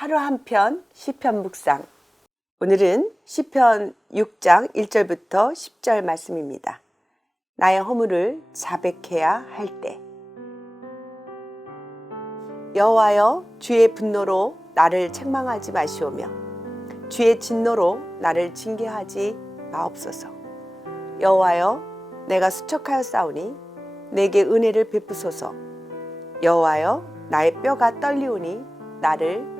하루 한 편 시편 묵상. 오늘은 시편 6장 1절부터 10절 말씀입니다. 나의 허물을 자백해야 할 때. 여호와여 주의 분노로 나를 책망하지 마시오며 주의 진노로 나를 징계하지 마옵소서. 여호와여 내가 수척하였사오니 내게 은혜를 베푸소서. 여호와여 나의 뼈가 떨리오니 나를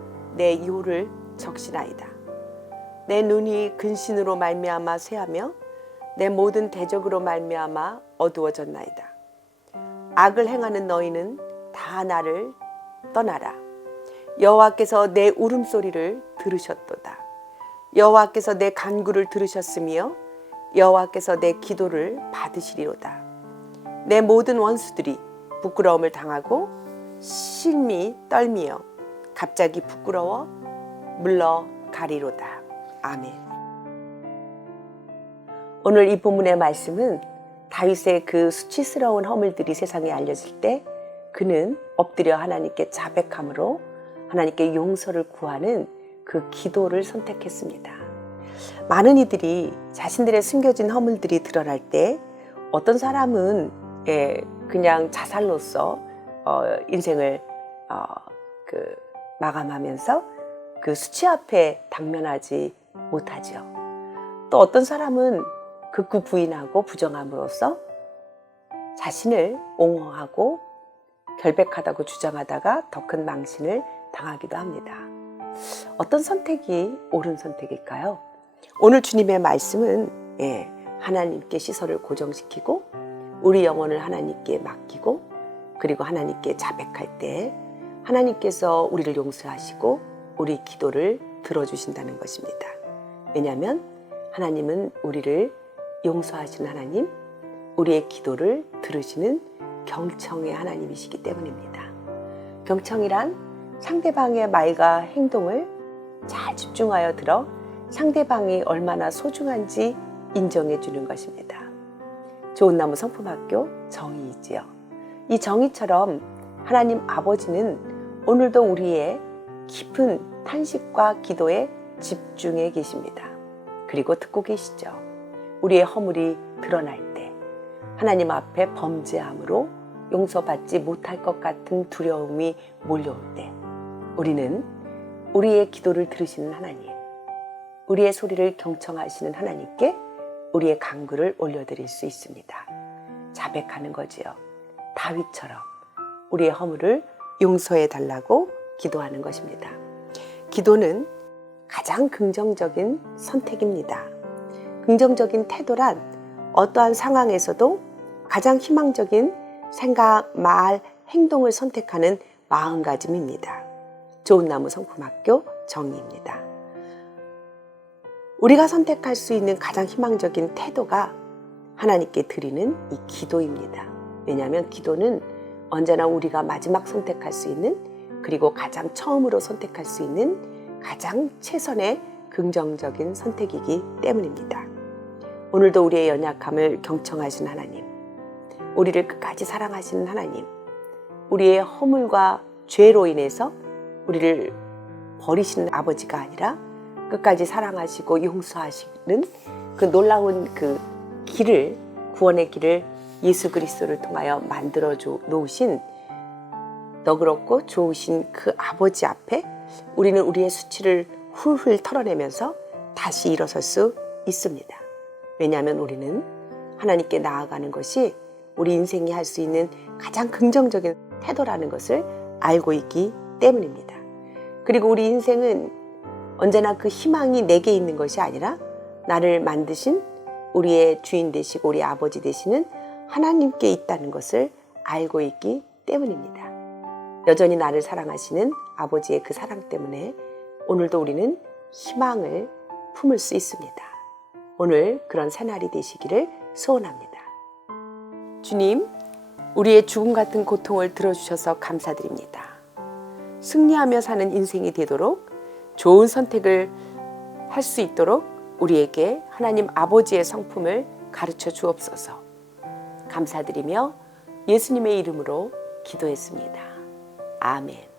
내 요를 적시나이다. 내 눈이 근신으로 말미암아 쇠하며 내 모든 대적으로 말미암아 어두워졌나이다. 악을 행하는 너희는 다 나를 떠나라. 여호와께서 내 울음소리를 들으셨도다. 여호와께서 내 간구를 들으셨으며 여호와께서 내 기도를 받으시리로다. 내 모든 원수들이 부끄러움을 당하고 심히 떨미어 갑자기 부끄러워 물러가리로다. 아멘. 오늘 이 본문의 말씀은 다윗의 그 수치스러운 허물들이 세상에 알려질 때 그는 엎드려 하나님께 자백함으로 하나님께 용서를 구하는 그 기도를 선택했습니다. 많은 이들이 자신들의 숨겨진 허물들이 드러날 때 어떤 사람은 예, 그냥 자살로서 어, 인생을 어, 그 마감하면서 그 수치 앞에 당면하지 못하죠. 또 어떤 사람은 극구 부인하고 부정함으로써 자신을 옹호하고 결백하다고 주장하다가 더 큰 망신을 당하기도 합니다. 어떤 선택이 옳은 선택일까요? 오늘 주님의 말씀은 예, 하나님께 시설을 고정시키고 우리 영혼을 하나님께 맡기고 그리고 하나님께 자백할 때 하나님께서 우리를 용서하시고 우리 기도를 들어주신다는 것입니다. 왜냐하면 하나님은 우리를 용서하시는 하나님, 우리의 기도를 들으시는 경청의 하나님이시기 때문입니다. 경청이란 상대방의 말과 행동을 잘 집중하여 들어 상대방이 얼마나 소중한지 인정해 주는 것입니다. 좋은 나무 성품학교 정의이지요. 이 정의처럼 하나님 아버지는 오늘도 우리의 깊은 탄식과 기도에 집중해 계십니다. 그리고 듣고 계시죠. 우리의 허물이 드러날 때 하나님 앞에 범죄함으로 용서받지 못할 것 같은 두려움이 몰려올 때 우리는 우리의 기도를 들으시는 하나님, 우리의 소리를 경청하시는 하나님께 우리의 간구를 올려드릴 수 있습니다. 자백하는 거지요. 다윗처럼 우리의 허물을 용서해 달라고 기도하는 것입니다. 기도는 가장 긍정적인 선택입니다. 긍정적인 태도란 어떠한 상황에서도 가장 희망적인 생각, 말, 행동을 선택하는 마음가짐입니다. 좋은 나무 성품학교 정의입니다. 우리가 선택할 수 있는 가장 희망적인 태도가 하나님께 드리는 이 기도입니다. 왜냐하면 기도는 언제나 우리가 마지막 선택할 수 있는 그리고 가장 처음으로 선택할 수 있는 가장 최선의 긍정적인 선택이기 때문입니다. 오늘도 우리의 연약함을 경청하신 하나님, 우리를 끝까지 사랑하시는 하나님, 우리의 허물과 죄로 인해서 우리를 버리시는 아버지가 아니라 끝까지 사랑하시고 용서하시는 그 놀라운 그 길을 구원의 길을 예수 그리스도를 통하여 만들어 놓으신 너그럽고 좋으신 그 아버지 앞에 우리는 우리의 수치를 훌훌 털어내면서 다시 일어설 수 있습니다. 왜냐하면 우리는 하나님께 나아가는 것이 우리 인생이 할 수 있는 가장 긍정적인 태도라는 것을 알고 있기 때문입니다. 그리고 우리 인생은 언제나 그 희망이 내게 있는 것이 아니라 나를 만드신 우리의 주인 되시고 우리 아버지 되시는 하나님께 있다는 것을 알고 있기 때문입니다. 여전히 나를 사랑하시는 아버지의 그 사랑 때문에 오늘도 우리는 희망을 품을 수 있습니다. 오늘 그런 새날이 되시기를 소원합니다. 주님, 우리의 죽음 같은 고통을 들어주셔서 감사드립니다. 승리하며 사는 인생이 되도록 좋은 선택을 할 수 있도록 우리에게 하나님 아버지의 성품을 가르쳐 주옵소서. 감사드리며 예수님의 이름으로 기도했습니다. 아멘.